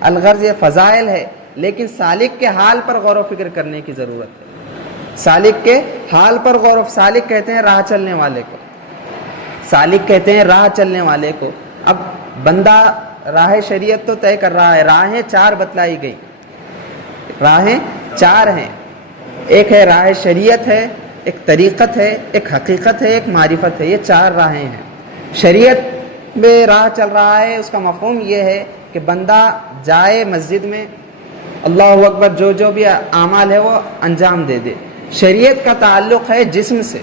الغرض یہ فضائل ہے، لیکن سالک کے حال پر غور و فکر کرنے کی ضرورت ہے۔ سالک کے حال پر غور و سالک کہتے ہیں راہ چلنے والے کو، سالک کہتے ہیں راہ چلنے والے کو۔ اب بندہ راہ شریعت تو طے کر رہا ہے، راہیں چار بتلائی گئی، راہیں چار ہیں، ایک ہے راہ شریعت ہے، ایک طریقت ہے، ایک حقیقت ہے، ایک معرفت ہے، یہ چار راہیں ہیں۔ شریعت میں راہ چل رہا ہے، اس کا مفہوم یہ ہے کہ بندہ جائے مسجد میں، اللہ اکبر جو بھی اعمال ہے وہ انجام دے دے۔ شریعت کا تعلق ہے جسم سے،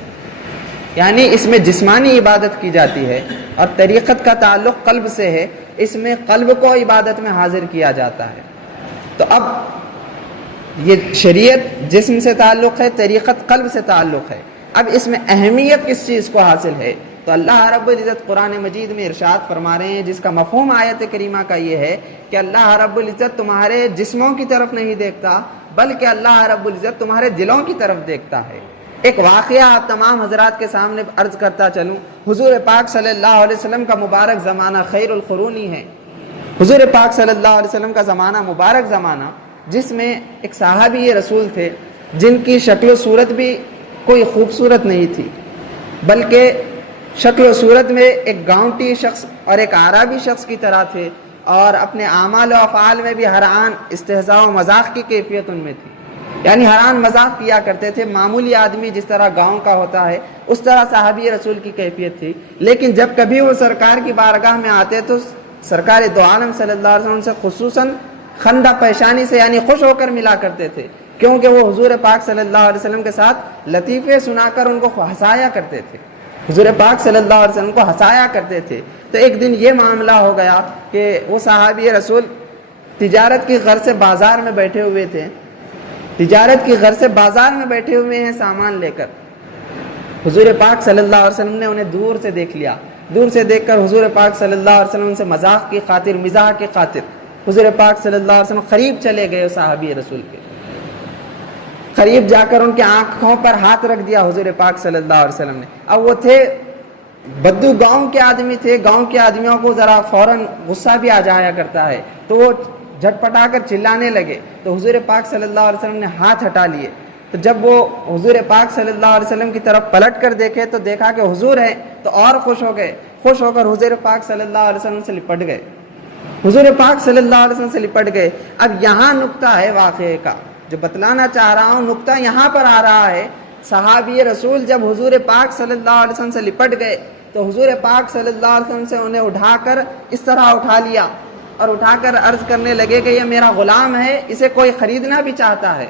یعنی اس میں جسمانی عبادت کی جاتی ہے، اور طریقت کا تعلق قلب سے ہے، اس میں قلب کو عبادت میں حاضر کیا جاتا ہے۔ تو اب یہ شریعت جسم سے تعلق ہے، طریقت قلب سے تعلق ہے۔ اب اس میں اہمیت کس چیز کو حاصل ہے؟ تو اللہ رب العزت قرآن مجید میں ارشاد فرما رہے ہیں، جس کا مفہوم آیت کریمہ کا یہ ہے کہ اللہ رب العزت تمہارے جسموں کی طرف نہیں دیکھتا، بلکہ اللہ رب العزت تمہارے دلوں کی طرف دیکھتا ہے۔ ایک واقعہ آپ تمام حضرات کے سامنے عرض کرتا چلوں، حضور پاک صلی اللہ علیہ وسلم کا مبارک زمانہ خیر القرونی ہے۔ حضور پاک صلی اللہ علیہ وسلم کا زمانہ مبارک زمانہ، جس میں ایک صحابی رسول تھے جن کی شکل و صورت بھی کوئی خوبصورت نہیں تھی، بلکہ شکل و صورت میں ایک گاؤنٹی شخص اور ایک عربی شخص کی طرح تھے، اور اپنے اعمال و افعال میں بھی ہر آن استہزاء و مذاق کی کیفیت ان میں تھی، یعنی ہر آن مذاق کیا کرتے تھے۔ معمولی آدمی جس طرح گاؤں کا ہوتا ہے اس طرح صحابی رسول کی کیفیت تھی، لیکن جب کبھی وہ سرکار کی بارگاہ میں آتے تو سرکار دو عالم صلی اللہ علیہ وسلم سے خصوصاً خندہ پیشانی سے یعنی خوش ہو کر ملا کرتے تھے، کیونکہ وہ حضور پاک صلی اللہ علیہ وسلم کے ساتھ لطیفے سنا کر ان کو ہنسایا کرتے تھے، حضور پاک صلی اللہ علیہ وسلم کو ہنسایا کرتے تھے۔ تو ایک دن یہ معاملہ ہو گیا کہ وہ صحابی رسول تجارت کی غرض سے بازار میں بیٹھے ہوئے تھے، تجارت کی غرض سے بازار میں بیٹھے ہوئے ہیں سامان لے کر۔ حضور پاک صلی اللہ علیہ وسلم نے انہیں دور سے دیکھ لیا، دور سے دیکھ کر حضور پاک صلی اللہ علیہ وسلم سے مذاق کی خاطر، مزاح کی خاطر حضور پاک صلی اللہ علیہ وسلم قریب چلے گئے صحابی رسول کے، قریب جا کر ان کے آنکھوں پر ہاتھ رکھ دیا حضور پاک صلی اللہ علیہ وسلم نے۔ اب وہ تھے بدو گاؤں کے آدمی تھے، گاؤں کے آدمیوں کو ذرا فوراً غصہ بھی آ جایا کرتا ہے، تو وہ جھٹپٹا کر چلانے لگے، تو حضور پاک صلی اللہ علیہ وسلم نے ہاتھ ہٹا لیے۔ تو جب وہ حضور پاک صلی اللہ علیہ وسلم کی طرف پلٹ کر دیکھے تو دیکھا کہ حضور ہے، تو اور خوش ہو گئے، خوش ہو کر حضور پاک صلی اللہ علیہ وسلم سے لپٹ گئے، حضور پاک صلی اللہ علیہ وسلم سے لپٹ گئے۔ اب یہاں نقطہ ہے واقعے کا جو بتلانا چاہ رہا ہوں، نقطہ یہاں پر آ رہا ہے۔ صحابی رسول جب حضور پاک صلی اللہ علیہ وسلم سے لپٹ گئے تو حضور پاک صلی اللہ علیہ وسلم سے انہیں اٹھا کر اس طرح اٹھا لیا اور اٹھا کر عرض کرنے لگے کہ یہ میرا غلام ہے، اسے کوئی خریدنا بھی چاہتا ہے۔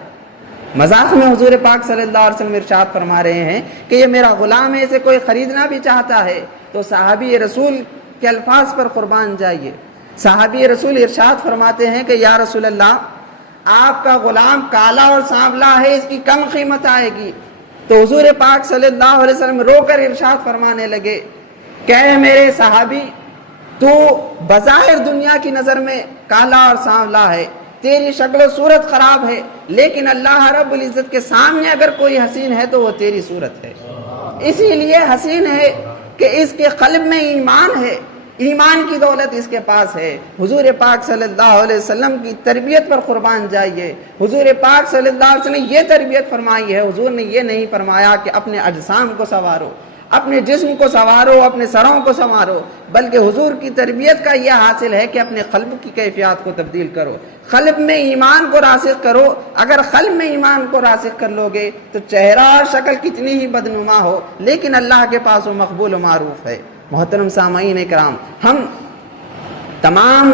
مذاق میں حضور پاک صلی اللہ علیہ وسلم ارشاد فرما رہے ہیں کہ یہ میرا غلام ہے، اسے کوئی خریدنا بھی چاہتا ہے۔ تو صحابی رسول کے الفاظ پر قربان جائیے، صحابی رسول ارشاد فرماتے ہیں کہ یا رسول اللہ، آپ کا غلام کالا اور سانولا ہے، اس کی کم قیمت آئے گی۔ تو حضور پاک صلی اللہ علیہ وسلم رو کر ارشاد فرمانے لگے کہ اے میرے صحابی، تو بظاہر دنیا کی نظر میں کالا اور سانولا ہے، تیری شکل و صورت خراب ہے، لیکن اللہ رب العزت کے سامنے اگر کوئی حسین ہے تو وہ تیری صورت ہے، اسی لیے حسین ہے کہ اس کے قلب میں ایمان ہے، ایمان کی دولت اس کے پاس ہے۔ حضور پاک صلی اللہ علیہ وسلم کی تربیت پر قربان جائیے۔ حضور پاک صلی اللہ علیہ وسلم نے یہ تربیت فرمائی ہے، حضور نے یہ نہیں فرمایا کہ اپنے اجسام کو سنوارو، اپنے جسم کو سنوارو، اپنے سروں کو سنوارو، بلکہ حضور کی تربیت کا یہ حاصل ہے کہ اپنے قلب کی کیفیات کو تبدیل کرو، قلب میں ایمان کو راسخ کرو۔ اگر قلب میں ایمان کو راسخ کر لو گے تو چہرہ اور شکل کتنی ہی بدنما ہو، لیکن اللہ کے پاس وہ مقبول و معروف ہے۔ محترم سامعین کرام، ہم تمام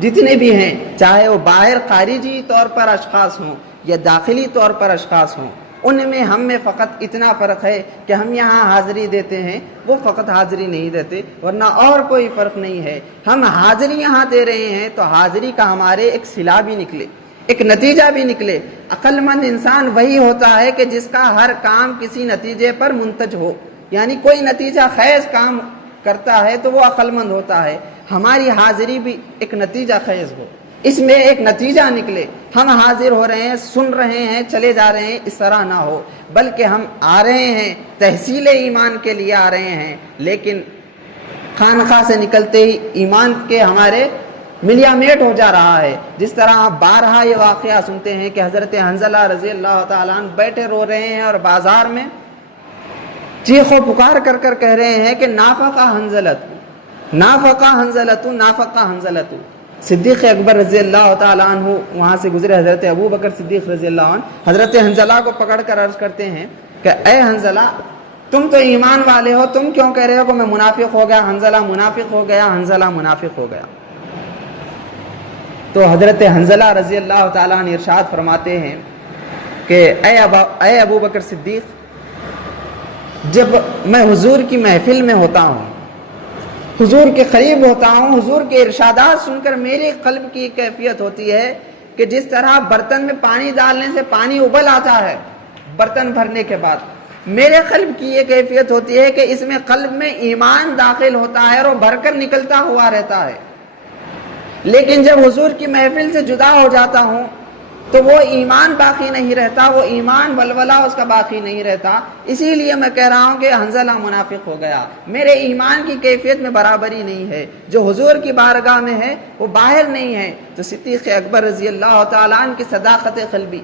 جتنے بھی ہیں، چاہے وہ باہر خارجی طور پر اشخاص ہوں یا داخلی طور پر اشخاص ہوں، ان میں ہم میں فقط اتنا فرق ہے کہ ہم یہاں حاضری دیتے ہیں، وہ فقط حاضری نہیں دیتے، ورنہ اور کوئی فرق نہیں ہے۔ ہم حاضری یہاں دے رہے ہیں تو حاضری کا ہمارے ایک صلہ بھی نکلے، ایک نتیجہ بھی نکلے۔ عقل مند انسان وہی ہوتا ہے کہ جس کا ہر کام کسی نتیجے پر منتج ہو، یعنی کوئی نتیجہ خیز کام کرتا ہے تو وہ عقل مند ہوتا ہے۔ ہماری حاضری بھی ایک نتیجہ خیز ہو، اس میں ایک نتیجہ نکلے۔ ہم حاضر ہو رہے ہیں، سن رہے ہیں، چلے جا رہے ہیں، اس طرح نہ ہو، بلکہ ہم آ رہے ہیں تحصیل ایمان کے لیے آ رہے ہیں، لیکن خانقاہ سے نکلتے ہی ایمان کے ہمارے ملیا میٹ ہو جا رہا ہے. جس طرح آپ بارہا یہ واقعہ سنتے ہیں کہ حضرت حنظلہ رضی اللہ تعالیٰ عنہ بیٹھے رو رہے ہیں اور بازار میں چیخ و پکار کر کر کہہ رہے ہیں کہ نافقہ حنظلۃ، نافقہ حنظلۃ، نافقہ حنظلۃ. صدیق اکبر رضی اللہ تعالیٰ عنہ وہاں سے گزرے، حضرت ابو بکر صدیق رضی اللہ عنہ حضرت حنظلہ کو پکڑ کر عرض کرتے ہیں کہ اے حنظلہ، تم تو ایمان والے ہو، تم کیوں کہہ رہے ہو کہ میں منافق ہو گیا، حنظلہ منافق ہو گیا، حنظلہ منافق ہو گیا. تو حضرت حنظلہ رضی اللہ تعالیٰ عنہ ارشاد فرماتے ہیں کہ اے ابو بکر صدیق، جب میں حضور کی محفل میں ہوتا ہوں، حضور کے قریب ہوتا ہوں، حضور کے ارشادات سن کر میرے قلب کی کیفیت ہوتی ہے کہ جس طرح برتن میں پانی ڈالنے سے پانی ابل آتا ہے برتن بھرنے کے بعد، میرے قلب کی یہ کیفیت ہوتی ہے کہ اس میں قلب میں ایمان داخل ہوتا ہے اور وہ بھر کر نکلتا ہوا رہتا ہے. لیکن جب حضور کی محفل سے جدا ہو جاتا ہوں تو وہ ایمان باقی نہیں رہتا، وہ ایمان ولولہ اس کا باقی نہیں رہتا. اسی لیے میں کہہ رہا ہوں کہ حنظلہ منافق ہو گیا، میرے ایمان کی کیفیت میں برابری نہیں ہے، جو حضور کی بارگاہ میں ہے وہ باہر نہیں ہے. تو صدیق اکبر رضی اللہ تعالیٰ عنہ کی صداقت قلبی،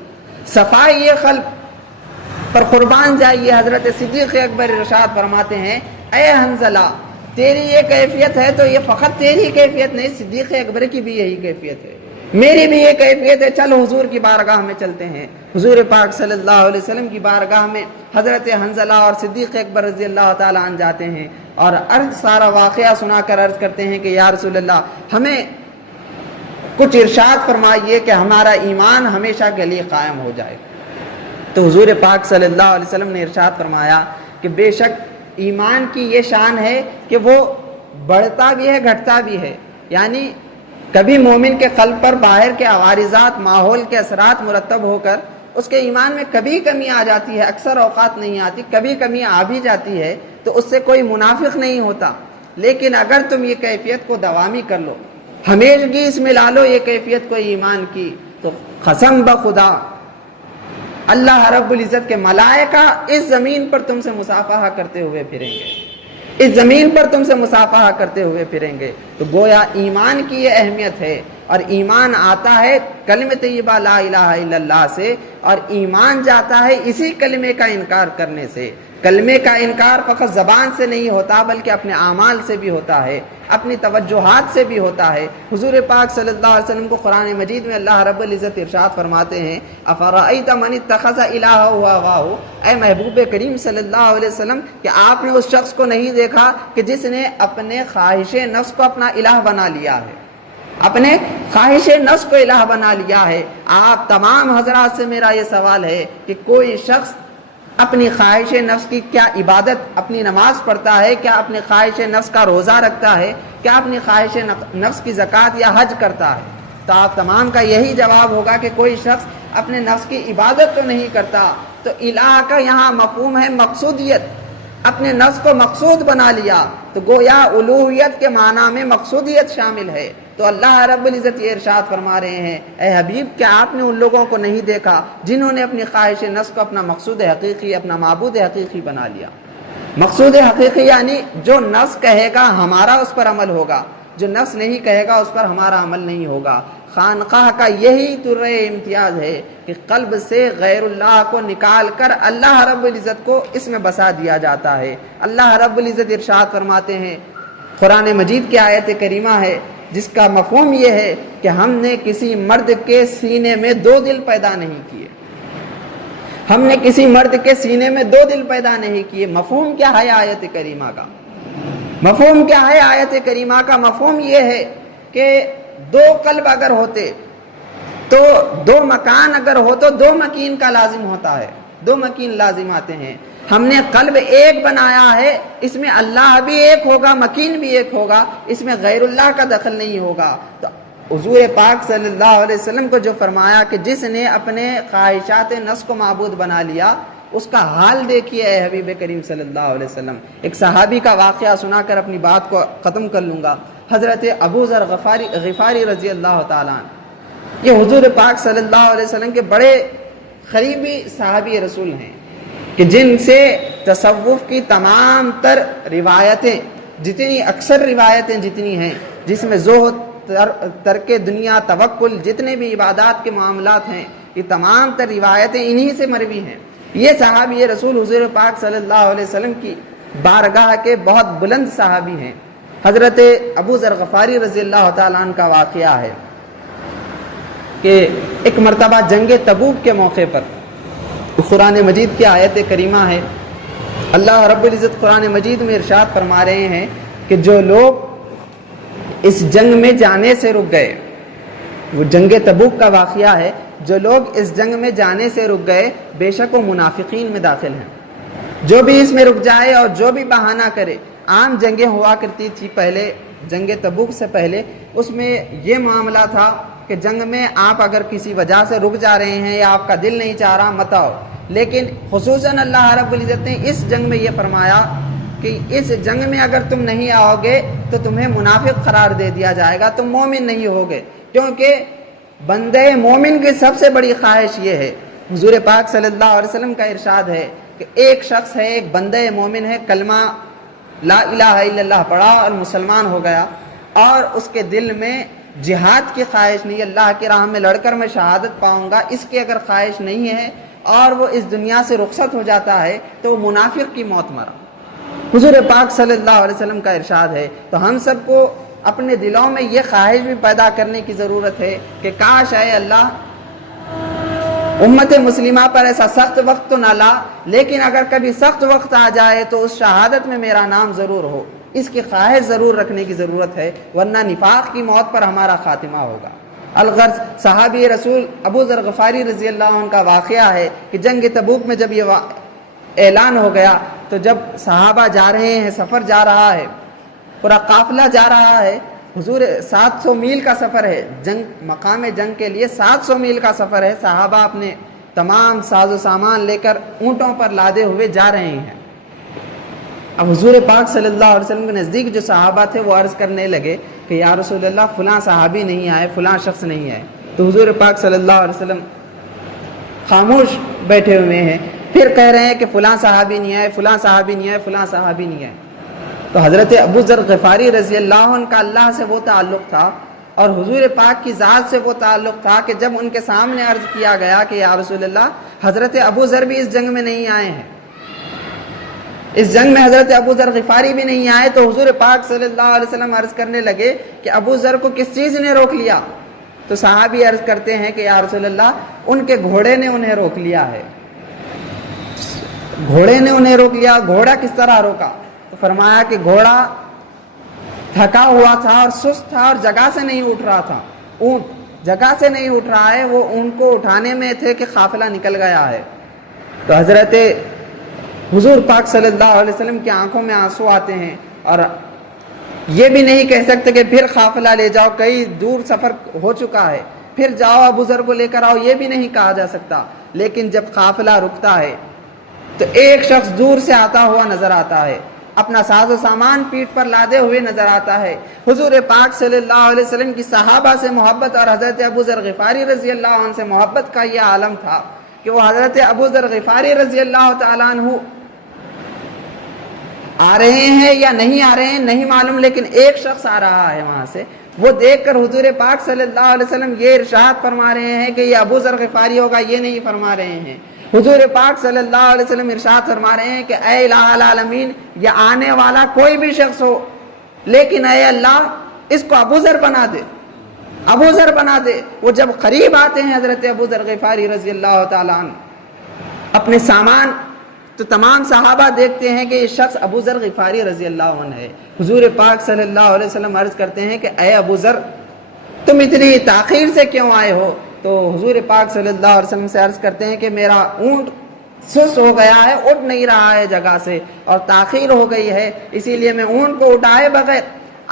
صفائی قلب پر قربان جائیے. حضرت صدیق اکبر ارشاد فرماتے ہیں اے حنظلہ، تیری یہ کیفیت ہے تو یہ فقط تیری کیفیت نہیں، صدیق اکبر کی بھی یہی کیفیت ہے، میری بھی یہ کیفیت ہے. چل حضور کی بارگاہ میں چلتے ہیں. حضور پاک صلی اللہ علیہ وسلم کی بارگاہ میں حضرت حنظلہ اور صدیق اکبر رضی اللہ تعالیٰ عنہ جاتے ہیں اور سارا واقعہ سنا کر عرض کرتے ہیں کہ یا رسول اللہ، ہمیں کچھ ارشاد فرمائیے کہ ہمارا ایمان ہمیشہ کے لیے قائم ہو جائے. تو حضور پاک صلی اللہ علیہ وسلم نے ارشاد فرمایا کہ بے شک ایمان کی یہ شان ہے کہ وہ بڑھتا بھی ہے گھٹتا بھی ہے. یعنی کبھی مومن کے قلب پر باہر کے عوارضات، ماحول کے اثرات مرتب ہو کر اس کے ایمان میں کبھی کمی آ جاتی ہے، اکثر اوقات نہیں آتی، کبھی کمی آ بھی جاتی ہے تو اس سے کوئی منافق نہیں ہوتا. لیکن اگر تم یہ کیفیت کو دوامی کر لو، ہمیشگی اس میں لا لو یہ کیفیت کو ایمان کی، تو قسم بخدا اللہ رب العزت کے ملائکہ اس زمین پر تم سے مصافحہ کرتے ہوئے پھریں گے، اس زمین پر تم سے مصافحہ کرتے ہوئے پھریں گے. تو گویا ایمان کی یہ اہمیت ہے، اور ایمان آتا ہے کلمہ طیبہ لا الہ الا اللہ سے، اور ایمان جاتا ہے اسی کلمے کا انکار کرنے سے. کلمے کا انکار فقط زبان سے نہیں ہوتا بلکہ اپنے اعمال سے بھی ہوتا ہے، اپنی توجہات سے بھی ہوتا ہے. حضور پاک صلی اللہ علیہ وسلم کو قرآن مجید میں اللہ رب العزت ارشاد فرماتے ہیں افرأیت من اتخذ الہہ ہواہ، اے محبوب کریم صلی اللہ علیہ وسلم، کہ آپ نے اس شخص کو نہیں دیکھا کہ جس نے اپنے خواہش نفس کو اپنا الہ بنا لیا ہے، اپنے خواہش نفس کو الہ بنا لیا ہے. آپ تمام حضرات سے میرا یہ سوال ہے کہ کوئی شخص اپنی خواہش نفس کی کیا عبادت، اپنی نماز پڑھتا ہے، کیا اپنی خواہش نفس کا روزہ رکھتا ہے، کیا اپنی خواہش نفس کی زکوٰۃ یا حج کرتا ہے؟ تو آپ تمام کا یہی جواب ہوگا کہ کوئی شخص اپنے نفس کی عبادت تو نہیں کرتا. تو الہ کا یہاں مفہوم ہے مقصودیت، اپنے نفس کو مقصود بنا لیا، تو گویا الوہیت کے معنی میں مقصودیت شامل ہے. تو اللہ رب العزت یہ ارشاد فرما رہے ہیں اے حبیب، کیا آپ نے ان لوگوں کو نہیں دیکھا جنہوں نے اپنی خواہش نفس کو اپنا مقصود حقیقی، اپنا معبود حقیقی بنا لیا؟ مقصود حقیقی یعنی جو نفس کہے گا ہمارا اس پر عمل ہوگا، جو نفس نہیں کہے گا اس پر ہمارا عمل نہیں ہوگا. خانقاہ کا یہی طرح امتیاز ہے کہ قلب سے غیر اللہ کو نکال کر اللہ رب العزت کو اس میں بسا دیا جاتا ہے. اللہ رب العزت ارشاد فرماتے ہیں، قرآن مجید کی آیت کریمہ ہے جس کا مفہوم یہ ہے کہ ہم نے کسی مرد کے سینے میں دو دل پیدا نہیں کیے، ہم نے کسی مرد کے سینے میں دو دل پیدا نہیں کیے. مفہوم کیا ہے آیت کریمہ کا؟ مفہوم کیا ہے آیت کریمہ کا؟ مفہوم یہ ہے کہ دو قلب اگر ہوتے تو دو مکان اگر ہو تو دو مکین کا لازم ہوتا ہے، دو مکین لازم آتے ہیں. ہم نے قلب ایک بنایا ہے، اس میں اللہ بھی ایک ہوگا، مکین بھی ایک ہوگا، اس میں غیر اللہ کا دخل نہیں ہوگا. تو حضور پاک صلی اللہ علیہ وسلم کو جو فرمایا کہ جس نے اپنے خواہشات نفس کو معبود بنا لیا، اس کا حال دیکھیے اے حبیب کریم صلی اللہ علیہ وسلم. ایک صحابی کا واقعہ سنا کر اپنی بات کو ختم کر لوں گا. حضرت ابو ذر غفاری رضی اللہ تعالیٰ عنہ، یہ حضور پاک صلی اللہ علیہ وسلم کے بڑے قریبی صحابی رسول ہیں کہ جن سے تصوف کی تمام تر روایتیں، جتنی اکثر روایتیں جتنی ہیں جس میں زہد، ترک دنیا، توکل، جتنے بھی عبادات کے معاملات ہیں، یہ تمام تر روایتیں انہی سے مروی ہیں۔ یہ صحابی رسول حضور پاک صلی اللہ علیہ وسلم کی بارگاہ کے بہت بلند صحابی ہیں۔ حضرت ابو ذر غفاری رضی اللہ تعالیٰ عنہ کا واقعہ ہے کہ ایک مرتبہ جنگ تبوک کے موقع پر قرآن مجید کی آیت کریمہ ہے، اللہ رب العزت قرآن مجید میں ارشاد فرما رہے ہیں کہ جو لوگ اس جنگ میں جانے سے رک گئے، وہ جنگ تبوک کا واقعہ ہے، جو لوگ اس جنگ میں جانے سے رک گئے بے شک وہ منافقین میں داخل ہیں۔ جو بھی اس میں رک جائے اور جو بھی بہانہ کرے، عام جنگیں ہوا کرتی تھی پہلے، جنگ تبوک سے پہلے اس میں یہ معاملہ تھا کہ جنگ میں آپ اگر کسی وجہ سے رک جا رہے ہیں یا آپ کا دل نہیں چاہ رہا مت آؤ، لیکن خصوصاً اللہ رب العزت نے اس جنگ میں یہ فرمایا کہ اس جنگ میں اگر تم نہیں آؤ گے تو تمہیں منافق قرار دے دیا جائے گا، تم مومن نہیں ہوگے، کیونکہ بندے مومن کی سب سے بڑی خواہش یہ ہے، حضور پاک صلی اللہ علیہ وسلم کا ارشاد ہے کہ ایک شخص ہے، ایک بندے مومن ہے، کلمہ لا الہ الا اللہ پڑھا اور مسلمان ہو گیا، اور اس کے دل میں جہاد کی خواہش نہیں، اللہ کی راہ میں لڑ کر میں شہادت پاؤں گا، اس کی اگر خواہش نہیں ہے اور وہ اس دنیا سے رخصت ہو جاتا ہے تو وہ منافق کی موت مرا۔ حضور پاک صلی اللہ علیہ وسلم کا ارشاد ہے۔ تو ہم سب کو اپنے دلوں میں یہ خواہش بھی پیدا کرنے کی ضرورت ہے کہ کاش اے اللہ امت مسلمہ پر ایسا سخت وقت تو نہ لا، لیکن اگر کبھی سخت وقت آ جائے تو اس شہادت میں میرا نام ضرور ہو، اس کی خواہش ضرور رکھنے کی ضرورت ہے، ورنہ نفاق کی موت پر ہمارا خاتمہ ہوگا۔ الغرض صحابی رسول ابو ذر غفاری رضی اللہ عنہ کا واقعہ ہے کہ جنگ تبوک میں جب یہ اعلان ہو گیا تو جب صحابہ جا رہے ہیں، سفر جا رہا ہے، پورا قافلہ جا رہا ہے، حضور 700 میل کا سفر ہے، جنگ مقام جنگ کے لیے 700 میل کا سفر ہے، صحابہ اپنے تمام ساز و سامان لے کر اونٹوں پر لادے ہوئے جا رہے ہیں۔ اب حضور پاک صلی اللہ علیہ وسلم کے نزدیک جو صحابہ تھے وہ عرض کرنے لگے کہ یا رسول اللہ فلاں صحابی نہیں آئے، فلاں شخص نہیں آئے، تو حضور پاک صلی اللہ علیہ وسلم خاموش بیٹھے ہوئے ہیں، پھر کہہ رہے ہیں کہ فلاں صحابی نہیں آئے، فلاں صحابی نہیں آئے، فلاں صحابی نہیں آئے۔ تو حضرت ابو ذر غفاری رضی اللہ عنہ کا اللہ سے وہ تعلق تھا اور حضور پاک کی ذات سے وہ تعلق تھا کہ جب ان کے سامنے عرض کیا گیا کہ یا رسول اللہ حضرت ابو ذر بھی اس جنگ میں نہیں آئے ہیں، اس جنگ میں حضرت ابو ذر غفاری بھی نہیں آئے، تو حضور پاک صلی اللہ علیہ وسلم عرض کرنے لگے کہ ابو ذر کو کس چیز نے روک لیا؟ تو صحابی عرض کرتے ہیں کہ یا رسول اللہ ان کے گھوڑے نے انہیں روک لیا ہے، گھوڑے نے انہیں روک لیا۔ گھوڑا کس طرح روکا؟ تو فرمایا کہ گھوڑا تھکا ہوا تھا اور سست تھا اور جگہ سے نہیں اٹھ رہا تھا، اونٹ جگہ سے نہیں اٹھ رہا ہے، وہ اونٹ کو اٹھانے میں تھے کہ قافلہ نکل گیا ہے۔ تو حضرت حضور پاک صلی اللہ علیہ وسلم کی آنکھوں میں آنسو آتے ہیں، اور یہ بھی نہیں کہہ سکتے کہ پھر قافلہ لے جاؤ، کئی دور سفر ہو چکا ہے، پھر جاؤ ابو ذر کو لے کر آؤ، یہ بھی نہیں کہا جا سکتا۔ لیکن جب قافلہ رکتا ہے تو ایک شخص دور سے آتا ہوا نظر آتا ہے، اپنا ساز و سامان پیٹھ پر لادے ہوئے نظر آتا ہے۔ حضور پاک صلی اللہ علیہ وسلم کی صحابہ سے محبت اور حضرت ابو ذر غفاری رضی اللہ عنہ سے محبت کا یہ عالم تھا کہ وہ حضرت ابو ذر غفاری رضی اللہ تعالیٰ عنہ آ رہے ہیں یا نہیں آ رہے ہیں نہیں معلوم، لیکن ایک شخص آ رہا ہے وہاں سے، وہ دیکھ کر حضور پاک صلی اللہ علیہ وسلم یہ ارشاد فرما رہے ہیں کہ یہ ابو ذر غفاری ہوگا، یہ نہیں فرما رہے ہیں۔ حضور پاک صلی اللہ علیہ وسلم ارشاد فرما رہے ہیں کہ اے الہ العالمین، یہ آنے والا کوئی بھی شخص ہو، لیکن اے اللہ اس کو ابو ذر بنا دے، ابو ذر بنا دے۔ وہ جب قریب آتے ہیں حضرت ابو ذر غفاری رضی اللہ تعالیٰ عنہ اپنے سامان، تو تمام صحابہ دیکھتے ہیں کہ یہ شخص ابو ذر غفاری رضی اللہ عنہ ہے۔ حضور پاک صلی اللہ علیہ وسلم عرض کرتے ہیں کہ اے ابو ذر تم اتنی تاخیر سے کیوں آئے ہو؟ تو حضور پاک صلی اللہ علیہ وسلم سے عرض کرتے ہیں کہ میرا اونٹ سست ہو گیا ہے، اٹھ نہیں رہا ہے جگہ سے اور تاخیر ہو گئی ہے، اسی لیے میں اونٹ کو اٹھائے بغیر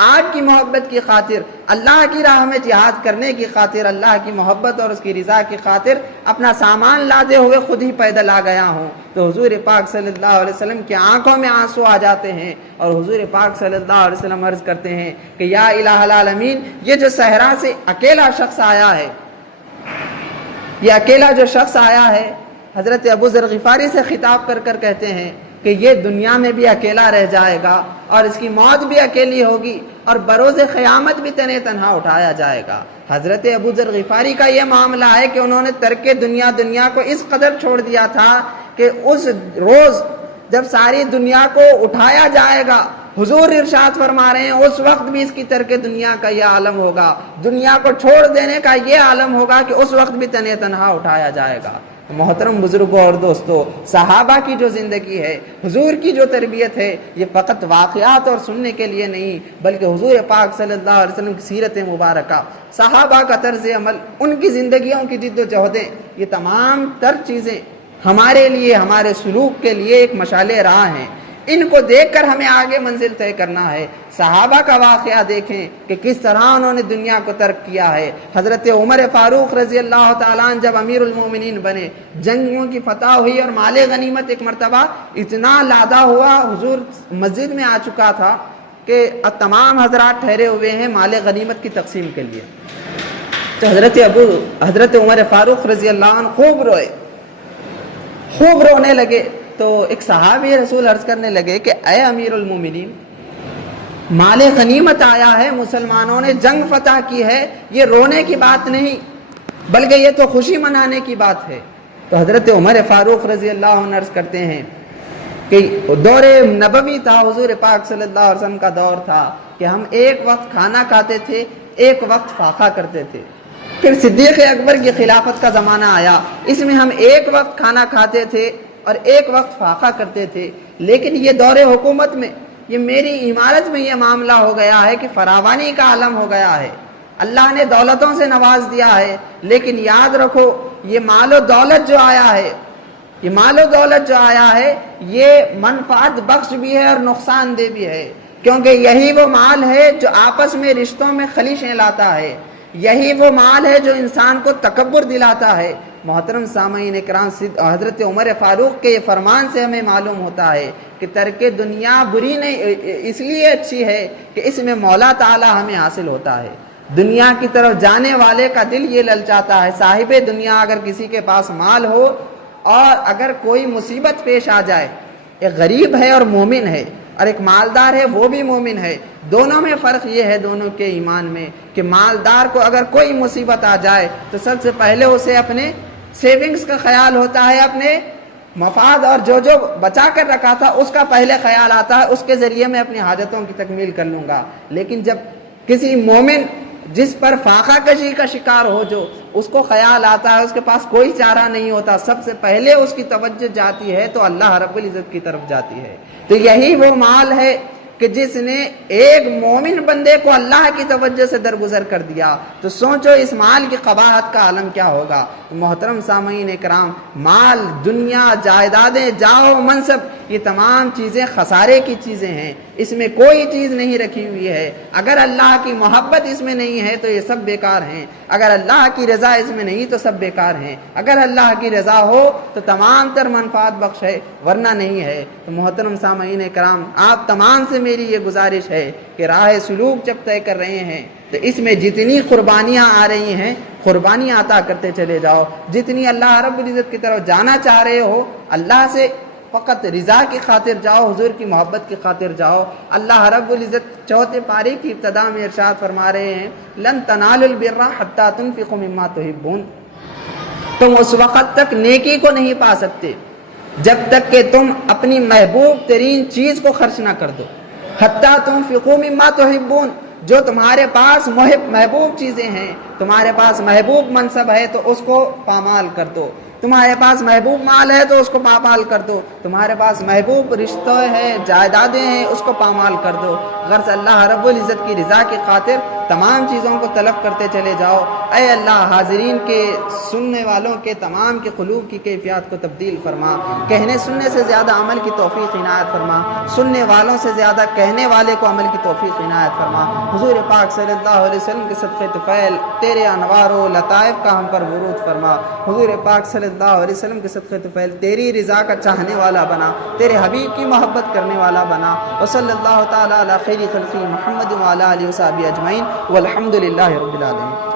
آپ کی محبت کی خاطر، اللہ کی راہ میں جہاد کرنے کی خاطر، اللہ کی محبت اور اس کی رضا کی خاطر اپنا سامان لادے ہوئے خود ہی پیدل آ گیا ہوں۔ تو حضور پاک صلی اللہ علیہ وسلم کی آنکھوں میں آنسو آ جاتے ہیں اور حضور پاک صلی اللہ علیہ وسلم عرض کرتے ہیں کہ یا الہ العالمین، یہ جو صحرا سے اکیلا شخص آیا ہے، یہ اکیلا جو شخص آیا ہے، حضرت ابو ذر غفاری سے خطاب کر کر کہتے ہیں کہ یہ دنیا میں بھی اکیلا رہ جائے گا اور اس کی موت بھی اکیلی ہوگی اور بروز قیامت بھی تنہ تنہا اٹھایا جائے گا۔ حضرت ابو ذر غفاری کا یہ معاملہ ہے کہ انہوں نے ترک دنیا کو اس قدر چھوڑ دیا تھا کہ اس روز جب ساری دنیا کو اٹھایا جائے گا، حضور ارشاد فرما رہے ہیں اس وقت بھی اس کی ترک دنیا کا یہ عالم ہوگا، دنیا کو چھوڑ دینے کا یہ عالم ہوگا کہ اس وقت بھی تنہ تنہا اٹھایا جائے گا۔ محترم بزرگوں اور دوستو، صحابہ کی جو زندگی ہے، حضور کی جو تربیت ہے، یہ فقط واقعات اور سننے کے لیے نہیں بلکہ حضور پاک صلی اللہ علیہ وسلم کی سیرت مبارکہ، صحابہ کا طرز عمل، ان کی زندگیوں کی جد و جہدیں، یہ تمام تر چیزیں ہمارے لیے، ہمارے سلوک کے لیے ایک مشعل راہ ہیں۔ ان کو دیکھ کر ہمیں آگے منزل طے کرنا ہے۔ صحابہ کا واقعہ دیکھیں کہ کس طرح انہوں نے دنیا کو ترک کیا ہے۔ حضرت عمر فاروق رضی اللہ تعالیٰ عنہ جب امیر المومنین بنے، جنگوں کی فتح ہوئی اور مال غنیمت ایک مرتبہ اتنا لادہ ہوا، حضور مسجد میں آ چکا تھا کہ تمام حضرات ٹھہرے ہوئے ہیں مال غنیمت کی تقسیم کے لیے۔ تو حضرت عمر فاروق رضی اللہ عنہ خوب رونے لگے۔ تو ایک صحابی رسول عرض کرنے لگے کہ اے امیر المومنین، مال غنیمت آیا ہے، مسلمانوں نے جنگ فتح کی ہے، یہ رونے کی بات نہیں بلکہ یہ تو خوشی منانے کی بات ہے۔ تو حضرت عمر فاروق رضی اللہ عنہ عرض کرتے ہیں کہ دور نبوی تھا، حضور پاک صلی اللہ علیہ وسلم کا دور تھا کہ ہم ایک وقت کھانا کھاتے تھے، ایک وقت فاقہ کرتے تھے۔ پھر صدیق اکبر کی خلافت کا زمانہ آیا، اس میں ہم ایک وقت کھانا کھاتے تھے اور ایک وقت فاقہ کرتے تھے۔ لیکن یہ دور حکومت میں، یہ میری عمارت میں یہ معاملہ ہو گیا ہے کہ فراوانی کا عالم ہو گیا ہے، اللہ نے دولتوں سے نواز دیا ہے، لیکن یاد رکھو یہ مال و دولت جو آیا ہے، یہ مال و دولت جو آیا ہے یہ منفعت بخش بھی ہے اور نقصان دہ بھی ہے، کیونکہ یہی وہ مال ہے جو آپس میں رشتوں میں خلیشیں لاتا ہے، یہی وہ مال ہے جو انسان کو تکبر دلاتا ہے۔ محترم سامعین اکرام، حضرت عمر فاروق کے یہ فرمان سے ہمیں معلوم ہوتا ہے کہ ترک دنیا بری نہیں، اس لیے اچھی ہے کہ اس میں مولا تعالی ہمیں حاصل ہوتا ہے۔ دنیا کی طرف جانے والے کا دل یہ للچاتا ہے، صاحب دنیا اگر کسی کے پاس مال ہو اور اگر کوئی مصیبت پیش آ جائے، ایک غریب ہے اور مومن ہے اور ایک مالدار ہے وہ بھی مومن ہے، دونوں میں فرق یہ ہے دونوں کے ایمان میں کہ مالدار کو اگر کوئی مصیبت آ جائے تو سب سے پہلے اسے اپنے سیونگز کا خیال ہوتا ہے، اپنے مفاد اور جو بچا کر رکھا تھا اس کا پہلے خیال آتا ہے، اس کے ذریعے میں اپنی حاجتوں کی تکمیل کر لوں گا۔ لیکن جب کسی مومن جس پر فاقہ کشی کا شکار ہو، جو اس کو خیال آتا ہے، اس کے پاس کوئی چارہ نہیں ہوتا، سب سے پہلے اس کی توجہ جاتی ہے تو اللہ رب العزت کی طرف جاتی ہے۔ تو یہی وہ مال ہے کہ جس نے ایک مومن بندے کو اللہ کی توجہ سے درگزر کر دیا، تو سوچو اس مال کی قباحت کا عالم کیا ہوگا۔ تو محترم سامعین اکرام، مال، دنیا، جائیدادیں، جاہ و منصب، یہ تمام چیزیں خسارے کی چیزیں ہیں، اس میں کوئی چیز نہیں رکھی ہوئی ہے۔ اگر اللہ کی محبت اس میں نہیں ہے تو یہ سب بیکار ہیں، اگر اللہ کی رضا اس میں نہیں تو سب بیکار ہیں۔ اگر اللہ کی رضا ہو تو تمام تر منفعت بخش ہے، ورنہ نہیں ہے۔ تو محترم سامعین کرام، آپ تمام سے میری یہ گزارش ہے کہ راہ سلوک جب طے کر رہے ہیں تو اس میں جتنی قربانیاں آ رہی ہیں قربانیاں عطا کرتے چلے جاؤ، جتنی اللہ رب العزت کی طرف جانا چاہ رہے ہو اللہ سے فقط رضا کی خاطر جاؤ، حضور کی محبت کی خاطر جاؤ۔ اللہ رب العزت چوتھے پارے کی ابتدا میں ارشاد فرما رہے ہیں، لن تنالوا البر حتى تنفقوا مما تحبون، تم اس وقت تک نیکی کو نہیں پا سکتے جب تک کہ تم اپنی محبوب ترین چیز کو خرچ نہ کر دو۔ حتى تنفقوا مما تحبون، جو تمہارے پاس محبوب چیزیں ہیں، تمہارے پاس محبوب منصب ہے تو اس کو پامال کر دو، تمہارے پاس محبوب مال ہے تو اس کو پامال کر دو، تمہارے پاس محبوب رشتہ ہے، جائیدادیں ہیں، اس کو پامال کر دو۔ غرض اللہ رب العزت کی رضا کی خاطر تمام چیزوں کو طلب کرتے چلے جاؤ۔ اے اللہ، حاضرین کے، سننے والوں کے تمام کے قلوب کی کیفیات کو تبدیل فرما، کہنے سننے سے زیادہ عمل کی توفیق عنایت فرما، سننے والوں سے زیادہ کہنے والے کو عمل کی توفیق عنایت فرما۔ حضور پاک صلی اللہ علیہ وسلم کے صدقے طفیل تیرے انوار و لطائف کا ہم پر ورود فرما۔ حضور پاک صلی اللہ علیہ وسلم کے صدقے طفیل تیری رضا کا چاہنے والا بنا، تیرے حبیب کی محبت کرنے والا بنا۔ وصلی اللہ تعالی علی خیر خلقہ محمد وعلی آلہ وصحبہ اجمعین، والحمد للہ رب العالمین۔